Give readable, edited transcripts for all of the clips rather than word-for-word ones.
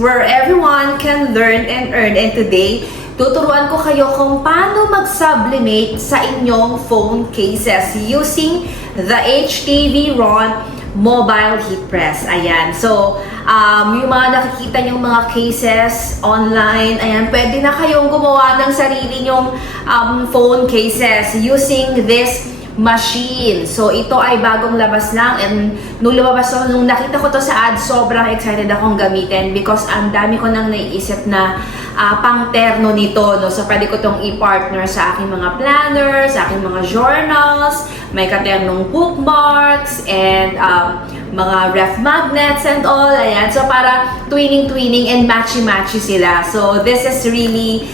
where everyone can learn and earn. And today, tuturuan ko kayo kung paano mag-sublimate sa inyong phone cases using the HTV Ron Mobile Heat Press. Ayan. So, yung mga nakikita nyong mga cases online, ayan, pwede na kayong gumawa ng sarili nyong phone cases using this machine. So, ito ay bagong labas lang, and nung lumabas ako, nung nakita ko to sa ad, sobrang excited akong gamitin because ang dami ko nang naiisip na pang-terno nito, no? So, pwede ko tong i-partner sa aking mga planners, sa aking mga journals, may katernong bookmarks, and mga ref magnets and all. Ayan. So, para twinning and matchy-matchy sila. So, this is really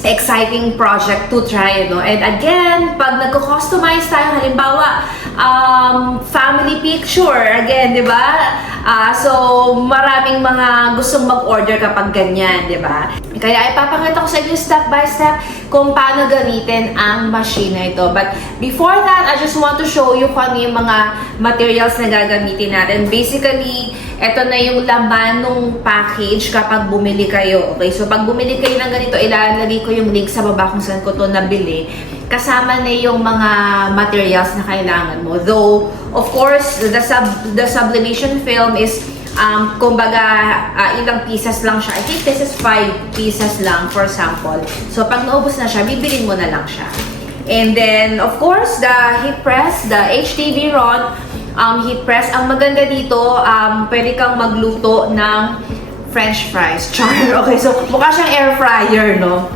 exciting project to try, no? And again, pag nagko-customize tayo, halimbawa, family picture, again, di ba? So, maraming mga gustong mag-order kapag ganyan, di ba? Kaya ipapakita ko sa inyo step by step kung paano gamitin ang machine na ito. But before that, I just want to show you kung ano yung mga materials na gagamitin natin. Basically, ito na yung laman ng package kapag bumili kayo. Okay, so pag bumili kayo ng ganito, ilalagay ko yung link sa baba kung saan ko to nabili. Kasama na yung mga materials na kailangan mo. Though, of course, the sublimation film is, kumbaga, ilang pieces lang siya. I think this is 5 pieces lang for sample. So, pag naubos na siya, bibilin mo na lang siya. And then, of course, the heat press, the HTV Ron heat press. Ang maganda dito, pwede kang magluto ng French fries. Char. Okay, so mukha siyang air fryer, no?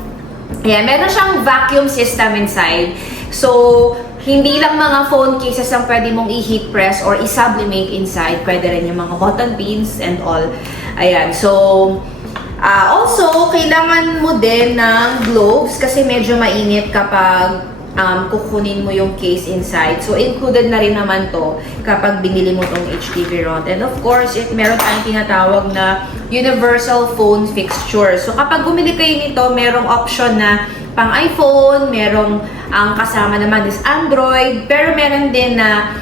Ayan, meron siyang vacuum system inside. So, hindi lang mga phone cases ang pwede mong i-heat press or i-sublimate inside. Pwede rin yung mga cotton pins and all. Ayan, so, also, kailangan mo din ng gloves kasi medyo mainit kapag kukunin mo yung case inside. So, included na rin naman to kapag binili mo tong HTV Ron. And of course, meron tayong tinatawag na universal phone fixture. So, kapag bumili kayo nito, merong option na pang iPhone, merong ang kasama naman is Android, pero meron din na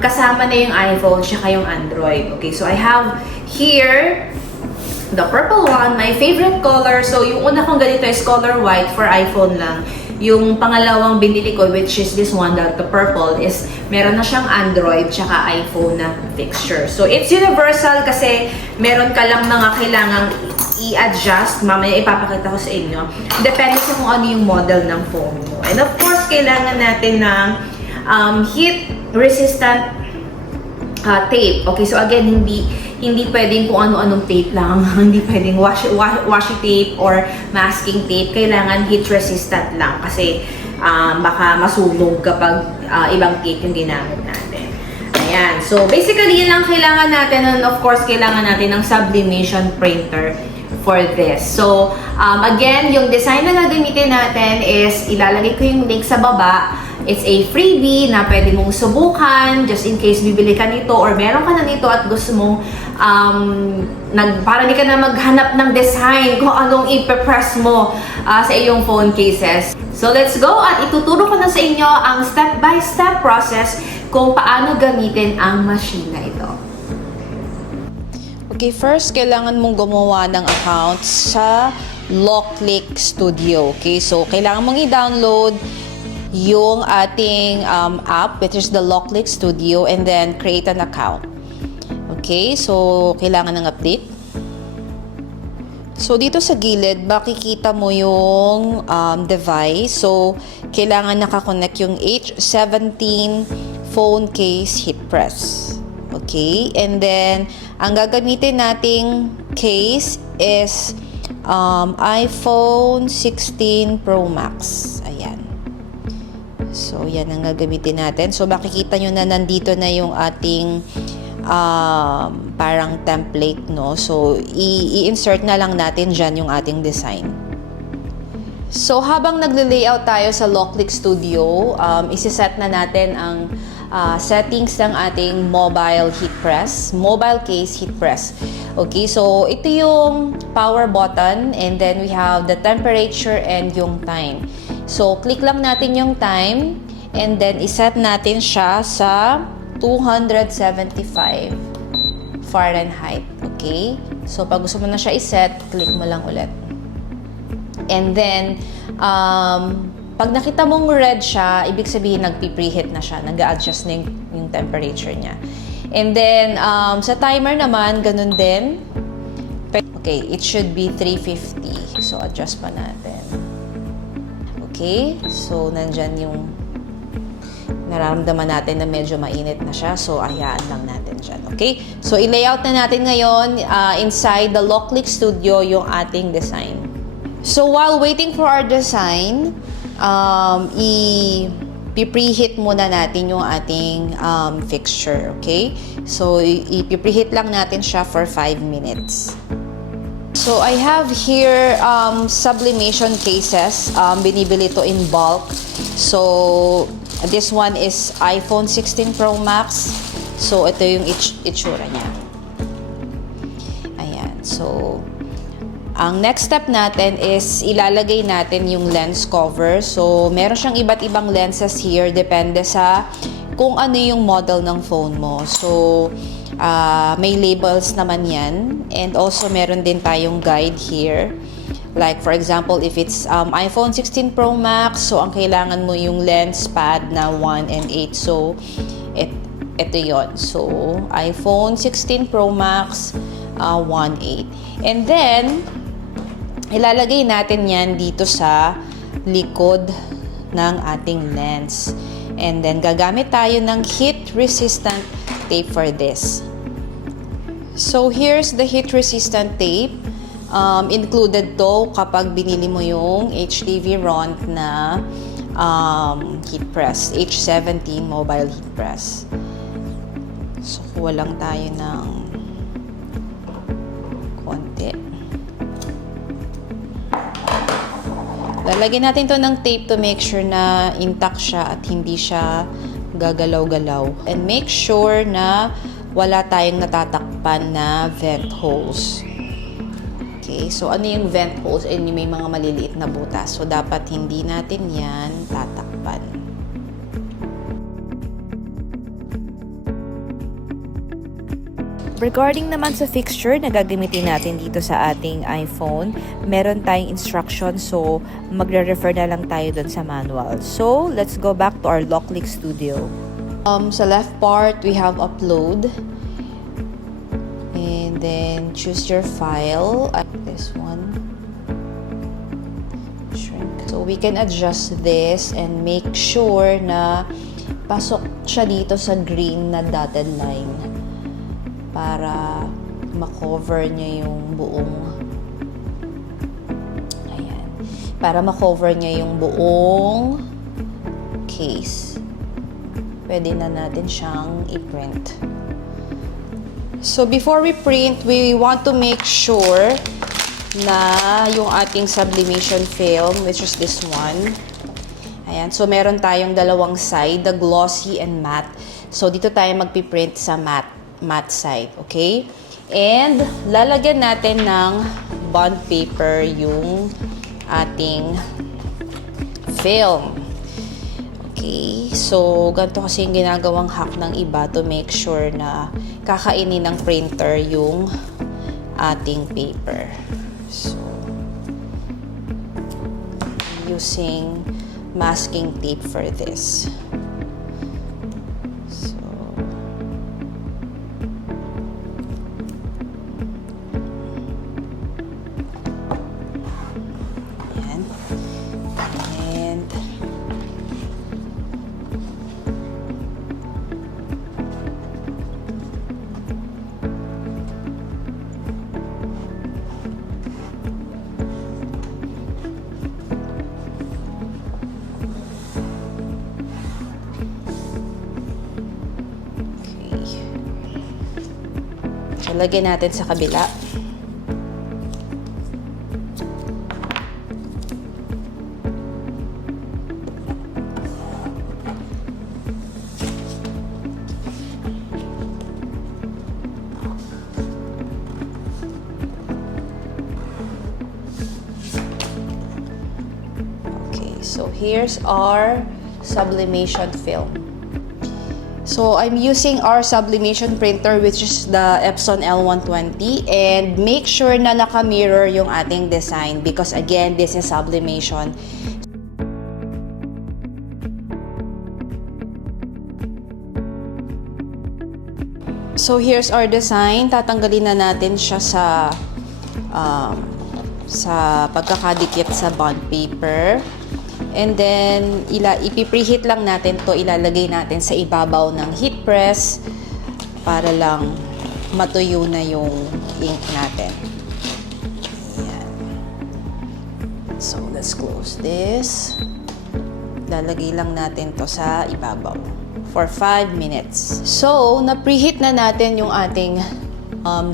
kasama na yung iPhone, siya yung Android. Okay, so I have here the purple one, my favorite color. So, yung una kong ganito is color white for iPhone lang. Yung pangalawang binili ko, which is this one, the purple, is meron na siyang Android tsaka iPhone na fixture. So, it's universal kasi meron ka lang mga kailangang i-adjust. Mamaya ipapakita ko sa inyo. Depende sa kung ano yung model ng phone mo. And of course, kailangan natin ng heat-resistant tape. Okay, so again, hindi pwedeng kung ano-anong tape lang. Hindi pwedeng washi tape or masking tape. Kailangan heat resistant lang kasi baka masunog kapag ibang tape yung ginamit natin. Ayan. So, basically, yun lang kailangan natin. And of course, kailangan natin ng sublimation printer for this. So, again, yung design na gagamitin natin is ilalagay ko yung link sa baba. It's a freebie na pwede mong subukan just in case bibili ka nito or meron ka na nito at gusto mong para di ka na maghanap ng design kung anong ipe-press mo sa iyong phone cases. So let's go at ituturo ko na sa inyo ang step-by-step process kung paano gamitin ang machine na ito. Okay, first, kailangan mong gumawa ng account sa Locklick Studio. Okay, so kailangan mong i-download yung ating app, which is the Locklick Studio, and then create an account. Okay, so kailangan ng update. So dito sa gilid, makikita mo yung device. So kailangan nakakonect yung H17 phone case heat press. Okay, and then ang gagamitin nating case is iPhone 16 Pro Max. Ayan. So, yan ang gagamitin natin. So, makikita nyo na nandito na yung ating parang template, no? So, i-insert na lang natin dyan yung ating design. So, habang nagle-layout tayo sa Locklick Studio, isi-set na natin ang settings ng ating mobile heat press, mobile case heat press. Okay, so ito yung power button, and then we have the temperature and yung time. So, click lang natin yung time, and then iset natin siya sa 275 Fahrenheit. Okay? So, pag gusto mo na siya iset, click mo lang ulit. And then, pag nakita mong red siya, ibig sabihin nagpi-preheat na siya. Nag-a-adjust na yung temperature niya. And then, sa timer naman, ganun din. Okay, it should be 350. So, adjust pa natin. Okay? So, nandyan yung nararamdaman natin na medyo mainit na siya. So, hayaan lang natin dyan. Okay? So, i-layout na natin ngayon inside the Loclick Studio yung ating design. So, while waiting for our design, i-preheat muna natin yung ating fixture, okay? So, i-preheat lang natin siya for 5 minutes. So, I have here sublimation cases. Binibili to in bulk. So, this one is iPhone 16 Pro Max. So, ito yung itsura niya. Ayan. So, ang next step natin is ilalagay natin yung lens cover. So, meron siyang iba't ibang lenses here. Depende sa kung ano yung model ng phone mo. So, may labels naman yan. And also, meron din tayong guide here. Like, for example, if it's iPhone 16 Pro Max, so ang kailangan mo yung lens pad na 1 and 8. So, ito yon. So, iPhone 16 Pro Max 1.8. And then, ilalagay natin yan dito sa likod ng ating lens. And then, gagamit tayo ng heat-resistant tape for this. So, here's the heat-resistant tape. Included to kapag binili mo yung HTV Ront na heat press, H17 mobile heat press. So, kuha lang tayo ng konti. Lalagyan natin to ng tape to make sure na intact siya at hindi siya gagalaw-galaw. And make sure na wala tayong natatakpan na vent holes. Okay, so ano yung vent holes? May mga maliliit na butas. So, dapat hindi natin yan tatakpan. Regarding naman sa fixture na gagamitin natin dito sa ating iPhone, meron tayong instructions, so magre-refer na lang tayo dun sa manual. So, let's go back to our Loclick Studio. Sa left part, we have upload. And then, choose your file. This one. Shrink. So, we can adjust this and make sure na pasok siya dito sa green na dotted line para ma-cover niya yung buong para ma-cover niya yung buong case. Pwede na natin siyang i-print. So, before we print, we want to make sure na yung ating sublimation film, which is this one. Ayan. So, meron tayong dalawang side, the glossy and matte. So, dito tayo magpiprint sa matte side. Okay? And, lalagyan natin ng bond paper yung ating film. Okay? So, ganito kasi yung ginagawang hack ng iba to make sure na kakainin ng printer yung ating paper. So, using masking tape for this. So, yan. And so, lagyan natin sa kabila. Okay, so here's our sublimation film. So I'm using our sublimation printer, which is the Epson L120, and make sure na naka-mirror yung ating design because again, this is sublimation. So here's our design. Tatanggalin na natin siya sa pagkakadikit sa bond paper. And then, ipipreheat lang natin to, ilalagay natin sa ibabaw ng heat press para lang matuyo na yung ink natin. Ayan. So, let's close this. Lalagay lang natin to sa ibabaw for 5 minutes. So, na-preheat na natin yung ating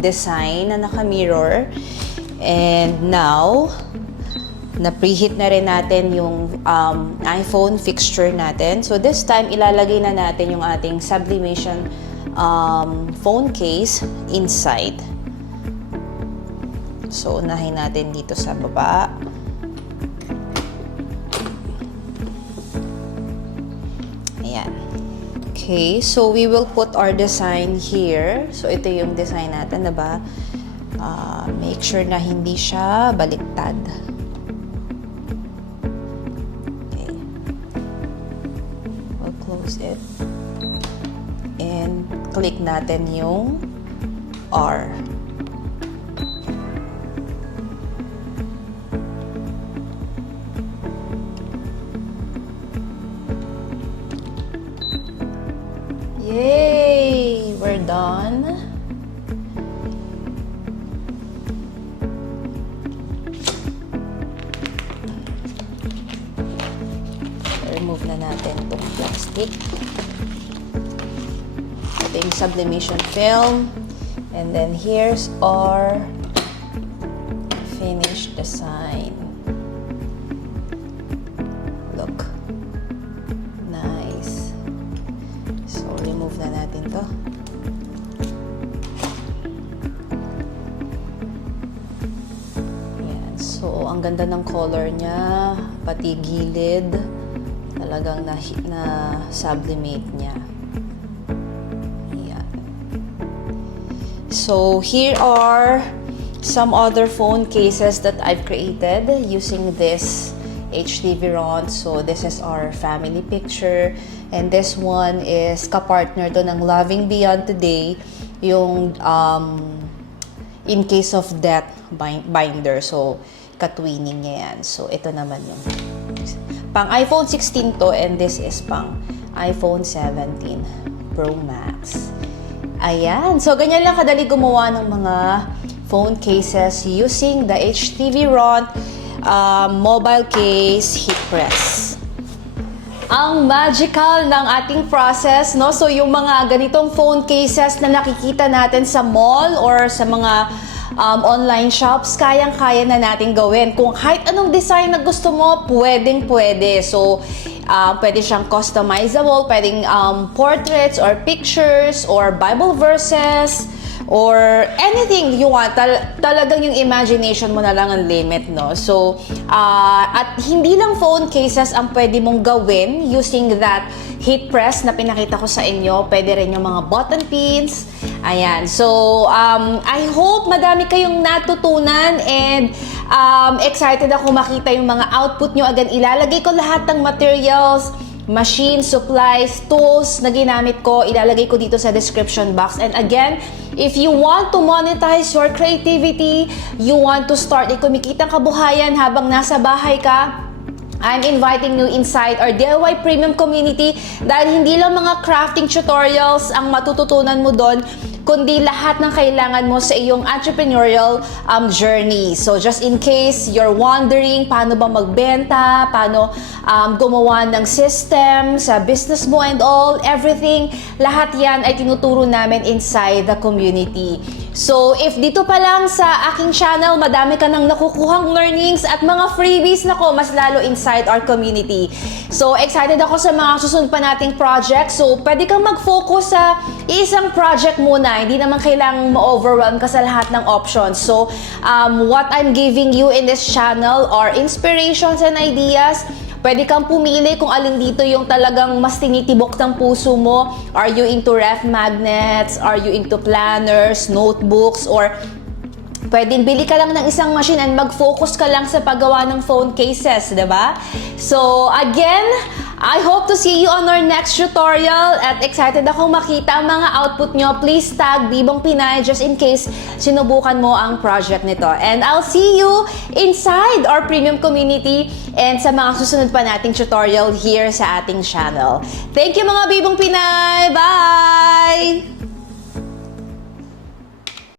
design na naka-mirror. And now, na-preheat na rin natin yung iPhone fixture natin. So this time, ilalagay na natin yung ating sublimation phone case inside. So unahin natin dito sa baba. Ayan. Okay, so we will put our design here. So ito yung design natin, diba? Make sure na hindi siya baliktad. Close it and click natin yung R. Yay! We're done. Remove na natin itong plastic. Ito yung sublimation film. And then here's our finished design. Look. Nice. So, remove na natin to. Ayan. So, ang ganda ng color niya. Pati gilid. Talagang na-sublimate niya. Ayan. So, here are some other phone cases that I've created using this HTV Ront. So, this is our family picture. And this one is kapartner to ng Loving Beyond Today. Yung in case of death binder. So, katwining niya yan. So, ito naman yung pang iPhone 16 to, and this is pang iPhone 17 Pro Max. Ayan. So, ganyan lang kadali gumawa ng mga phone cases using the HTV Ront mobile case heat press. Ang magical ng ating process, no? So, yung mga ganitong phone cases na nakikita natin sa mall or sa mga online shops, kayang-kaya na natin gawin. Kung kahit anong design na gusto mo, pwedeng-pwede. So, pwede siyang customizable, pwedeng portraits or pictures or Bible verses or anything you want. Talagang yung imagination mo na lang ang limit, no? So, at hindi lang phone cases ang pwede mong gawin using that heat press na pinakita ko sa inyo. Pwede rin yung mga button pins. Ayan. So, I hope madami kayong natutunan and excited ako makita yung mga output nyo. Again, ilalagay ko lahat ng materials, machine, supplies, tools na ginamit ko. Ilalagay ko dito sa description box. And again, if you want to monetize your creativity, you want to start kumikitang kabuhayan habang nasa bahay ka, I'm inviting you inside our DIY Premium Community dahil hindi lang mga crafting tutorials ang matututunan mo doon, kundi lahat ng kailangan mo sa iyong entrepreneurial journey. So just in case you're wondering paano ba magbenta, paano gumawa ng system sa business mo and all, everything, lahat yan ay tinuturo namin inside the community. So, if dito pa lang sa aking channel, madami ka nang nakukuhang learnings at mga freebies na ko, mas lalo inside our community. So, excited ako sa mga susunod pa nating project. So, pwede kang mag-focus sa isang project muna. Hindi naman kailangang ma-overwhelm ka sa lahat ng options. So, what I'm giving you in this channel are inspirations and ideas Pwede kang pumili kung alin dito yung talagang mas tinitibok ng puso mo. Are you into ref magnets? Are you into planners, notebooks, or pwedeng bili ka lang ng isang machine and mag-focus ka lang sa paggawa ng phone cases, diba? So, again, I hope to see you on our next tutorial at excited akong makita ang mga output nyo. Please tag Bibong Pinay just in case sinubukan mo ang project nito. And I'll see you inside our premium community and sa mga susunod pa nating tutorial here sa ating channel. Thank you mga Bibong Pinay! Bye!